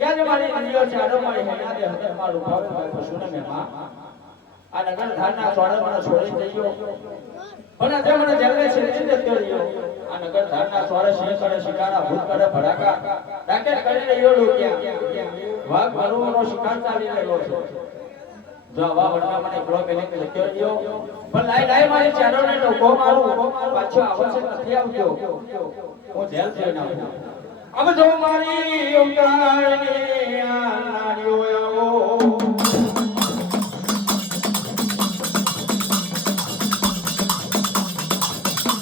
ક્યાં જે મારી નદીઓ ચાડો મારી હેના દે હતે મારું ભાવે ભાઈ પશુને મેમાં આ નગર ધારના છોડે મને છોડી દઈયો પણ આજે મને જેલને છેડી દેતો રહ્યો આ નગર ધારના છોડે સિંહ કરે શિકારા ભૂત કરે ભડાકા ડાકે કરી રહ્યો લોક્યા વાઘ ભરવાનો શિકાર ચાલી રહ્યો છે જો આવા વડના મને ગ્રો પેલે દેતો રહ્યો પણ લાઈ મારી ચાડોને ટોકો મારું પાછો આવશે નથી આવજો હું જેલ જઈને આવું अब जो मारी उतारे नारियो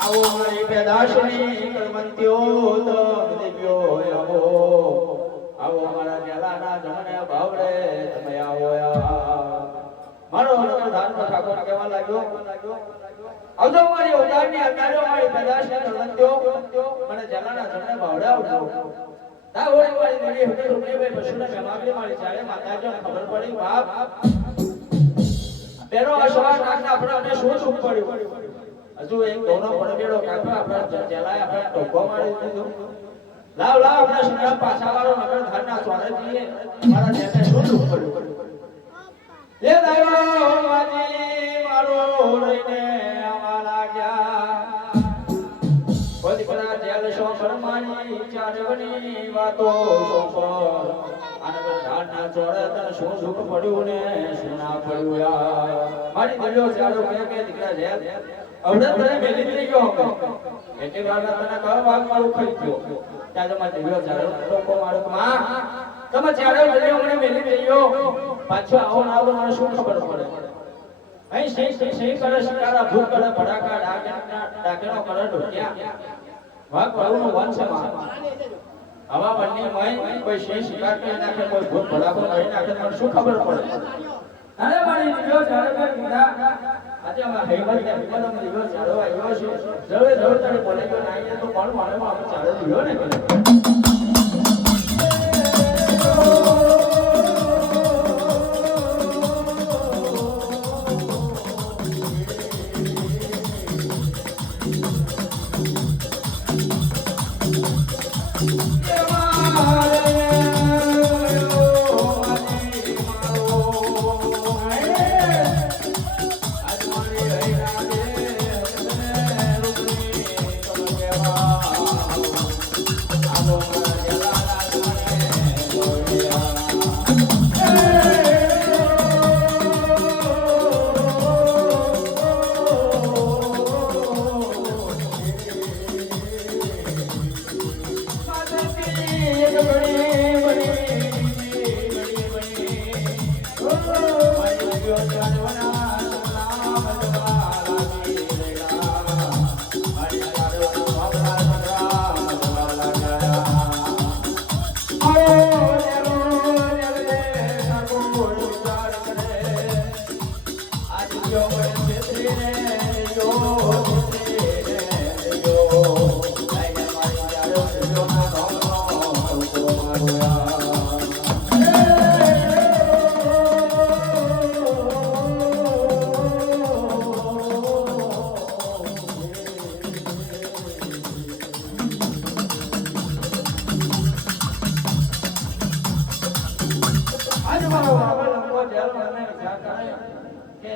आओ मारी पैदाशनी करमंत्यो तो देव्यो आवो आओ मारा जलाना जमने भावड़े તમે આવો મારો ધાન ઠાકોર કેવા લાગ્યો આવજો મારી ઉતારની અકાર્યો મારી પેદાશની કરમંત્યો મને જલાના જમણે ભાવડાવજો તા ઓળી મારી દેવી હતે રૂપે ભાઈ પશુને મેમાગલી મારી ચાલે માતાજીને ખબર પડી બાપ પેરો અસવાર નાખના આપણે અમે શું સુખ પડ્યું હજુ એક દોનો પડબેડો કાપે આપણે ચલાય આપણે ટોકો મારી દીધું લાવ આપણે શિકાર પાછા વાળો નગર ધારના સ્વારે જઈએ મારા જેને શું સુખ પડ્યું એ દાયો માજી મારો લઈને અમારા ગયા કોઈ પરા જેલ સો ફરમાની ચારવની વાતો સોપર આનંદ ધારના ચોરે તને શું સુખ પડ્યું ને શું ના પડ્યું યાર મારી દિલ્યો ચારો કે દીકરા જેલ અવડે તને મેલી દીધી ગયો એટલે વાર તને કયો ભાગ મારું ખાઈ ગયો ત્યાં તમારે દિલ્યો ચારો લોકો મારું માં તમે ચારો દિલ્યો મને મેલી દેયો પાછો આવો ના આવો મને શું ખબર પડે અહીં સહી કરે શિકારા ભૂત કરે ભડાકા ડાકેનો કરે ઢોક્યા વાઘ ભાવનો વંશ છે આવા બંને મય કોઈ સહી શિકાર કરી નાખે કોઈ ભૂત ભડાકો કરી નાખે મને શું ખબર પડે અરે મારી દીકરો ચાલે કર દીધા આજે અમે હેમત ને વિવાદમાં દીકરો ચાલો આવ્યો છે જવે તારે બોલે કે નાઈ તો કોણ મારે આપણે ચાલે દીયો ને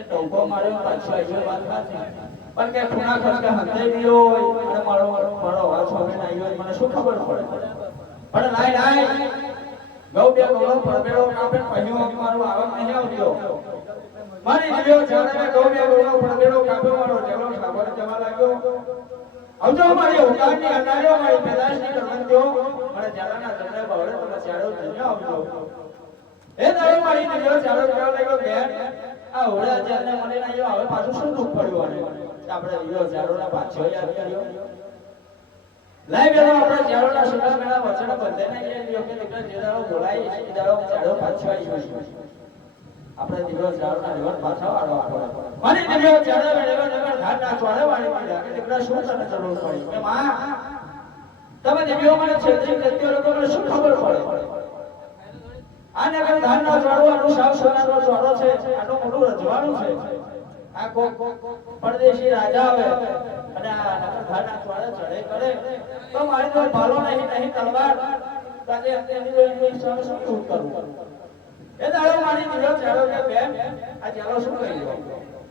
ટોકો માર્યો પાછો આવ્યો વાત નથી પણ કે ખૂણા ખસકા હંતાઈ ગયો હોય અને મારો અવાજ હવે આવ્યો મને શું ખબર પડે પણ લાઈ ગૌ બે ગૌ પરબેડો કાપે પહેયો મારો આવક નહીં આવતો મારી જીવ્યો જાણે ગૌ બે ગૌ પરબેડો કાપે મારો જેલો ઠાકોર જવા લાગ્યો આવજો મારી ઉતારની અનાર્યો મારી પેદાશની કરમંત્યો મને જાલાના જમણે બવડે તમે ચાડો ધન્ય આવજો એ દાડો મારી જીવ્યો ચાડો જવા લાગ્યો બેન આ ઓળા જાને મને નાયો હવે પાછું શું દુખ પડ્યું આને આપણે વિયો જારોના પાછો યાદ કર્યો લાઈ બેનો આપણે જારોના સુગા મેળા વચન બંધે નહીં એ લ્યો કે દીકરા જેદારો બોલાય એ દાડો ચાડો પાછો આવ્યો આપણે દીકરો જારોના લેવન પાછો આડો પડે મારી દીકરો ચાડો લેવન ધારના ચોળે વાળી પડ્યા કે દીકરા શું તને જરૂર પડી કે માં તમે દીકરો મને છેતરી કરતી હોય તો મને શું ખબર પડે આને કઈ ધાનના ચોળવાનું સાવ સોનાનો ચોળો છે આનો મોટું રજવાડું છે આ કોક પરદેશી રાજા આવે અને આ ધાનના ચોળે ચડે કરે તો મારી તો ભાલો નહીં તલવાર તાજે અત્યારની જો એની ઈચ્છા શું કરવું એ દાડો મારી દીધો ચાલો કે બેન આ ચાલો શું કરી લો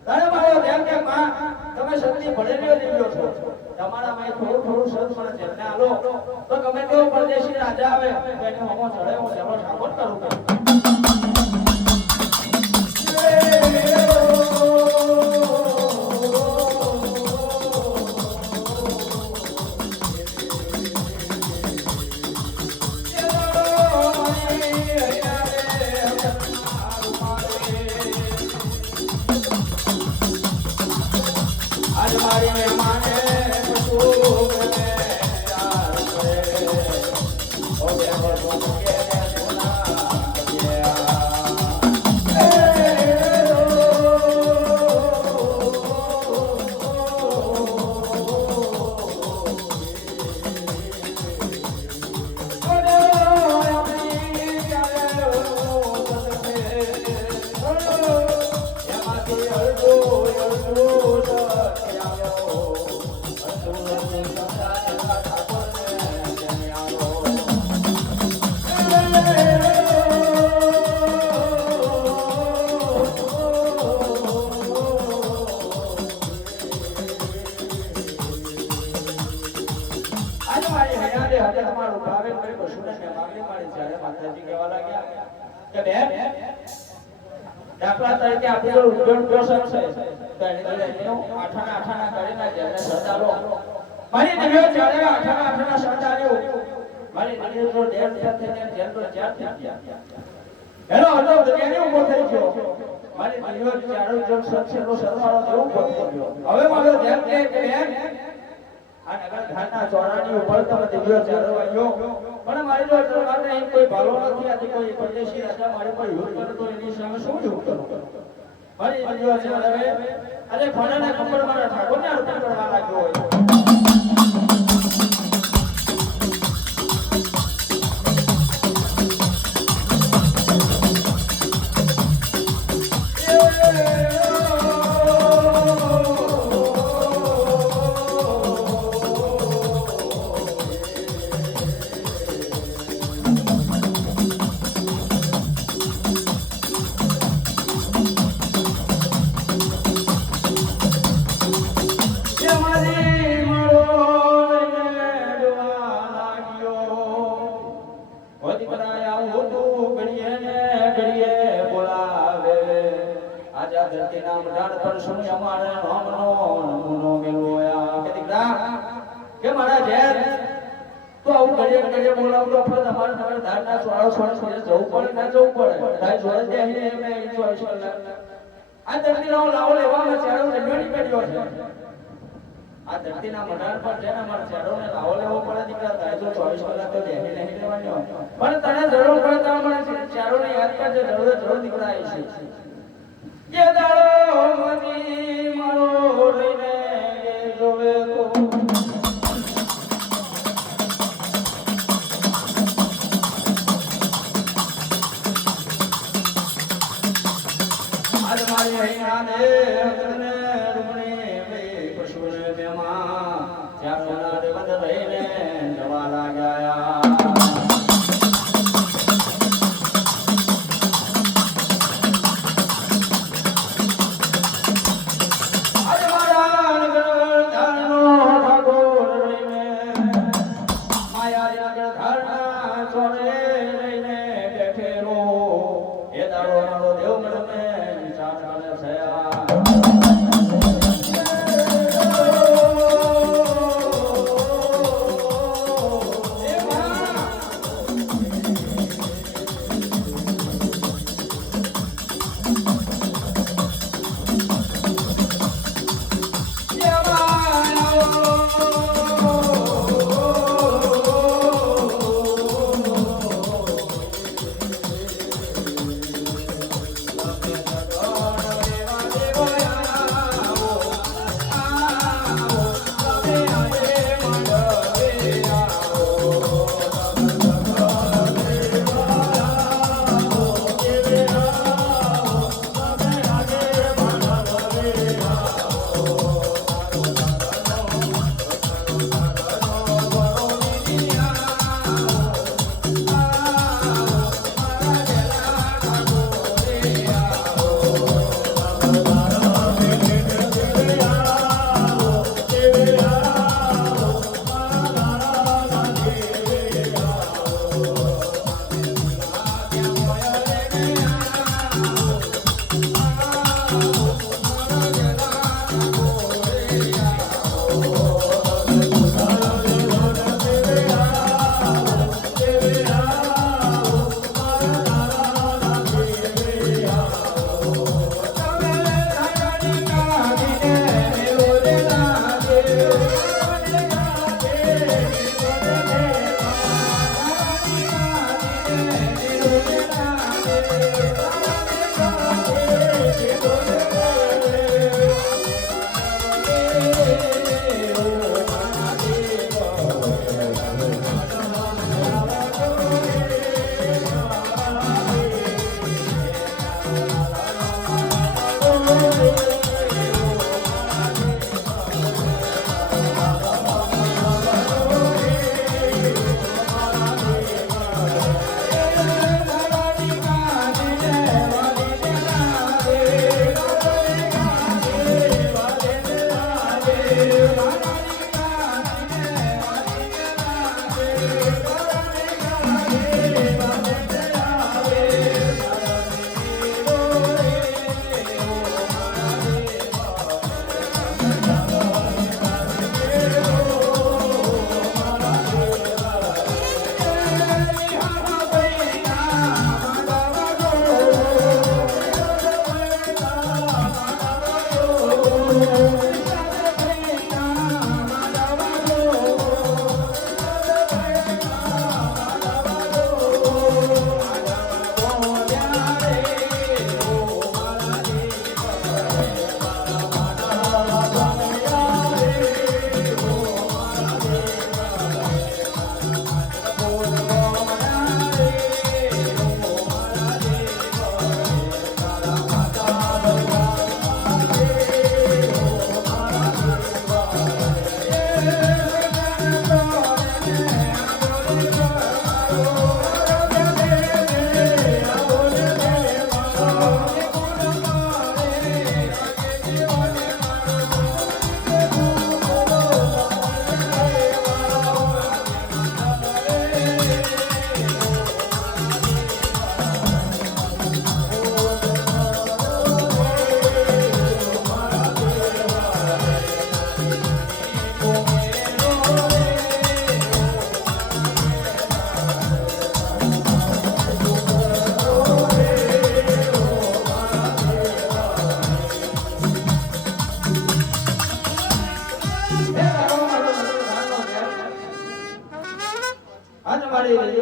તારે મારો જેમ કે માં તમે સત્ય ભણેલો દીધો છો તમારા માં થોડું સત મને જેમને આલો તો ગમે તેવો પરદેશી રાજા આવે તો એને હોમો ચડે હું ચાલો ઠાકોર કરું દાખલા તરીકે આપણે જો રૂપિયો છે તો એને આઠાના કરીને જેને સદાલો મારી દિવ્યો ચાલે આઠાના સદાલ્યો મારી દિવ્યો જો 1.5 રૂપિયા થઈને જેલ તો 4 થઈ ગયા હેલો હલો દુનિયાની ઉભો થઈ ગયો મારી દિવ્યો ચારો જો સત્યનો સરવાળો દેવું પડી ગયો હવે મારો ધ્યાન કે બેન આ નગર ઘાટના ચોરાની ઉપર તમે દિવ્યો ચારો આવ્યો પણ મારી જો દરબાર ને કોઈ ભાલો નથી આથી કોઈ પરદેશી રાજા મારી પર યુદ્ધ કરે તો એની સામે શું યુદ્ધ કરું મારી દિવ્યો ચારો હવે અરે ફળાના નંબર મારા ઠાકોરને અર્પણ કરવા લાગ્યો હોય કે મારા જેર તો આવું ઘડિયા બોલાવતો ફર તમારે ધારના સોળો જવું પડે ના જવું પડે તાઈ જોડે દે અહીં મે ઈચ્છો આ ધરતીનો લાવો લેવામાં ચારો રજવાડી પડ્યો છે આ ધરતીના મઢાર પર છે ને મારા ચારોને લાવો લેવો પડે દીકરા તાઈ જો 24 કલાક તો દે નહીં લેવાની પણ તને જરૂર પડે તો મને ચારોને યાદ કરજે જરૂર દીકરા આવી છે જે દાડો મની મારો રહીને જોવે તો એ દાડો મારો દેવ મને વિચાર કરે છે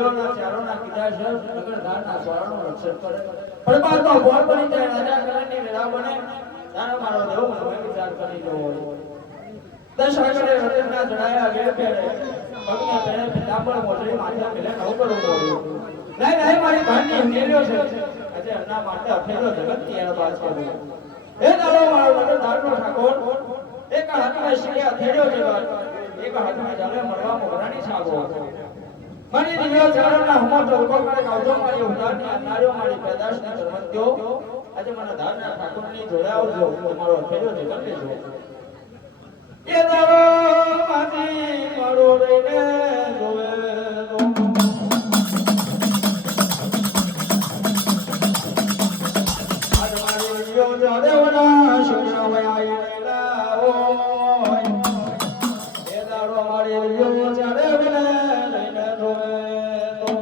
દિલોના ચારોના કીધા છે નગર ધારના સ્વરનું રક્ષણ કરે પણ બાદ તો ભોર બની જાય રાજા કરણની વેળા બને તારા મારો દેવ મને વિચાર કરી જવો દસ આગળ રતનના જડાયા વેળ પેરે પગને પેરે પિતાંબર મોજડી માથે મેલે નવ કરું બોલ્યો નહીં મારી ભાનની હેલ્યો છે આજે અન્ના માટે અફેરો જગત તિયાર બાદ કર્યો એ દાડો મારો નગર ધારનો ઠાકોર એક હાથમાં શિયા થેડ્યો જગત એક હાથમાં જાલે મળવા મોગરાની છાગો મારી દિવ્ય ચારણના હમો ટોકો કરે કાવજો મારી ઉધારની અનાર્યો મારી પેદાશને ધર્મત્યો આજે મને ધારના ઠાકોરની જોડે આવજો તમારો થેડ્યો જગત લેજો એ દાડો માથી મારો રઈને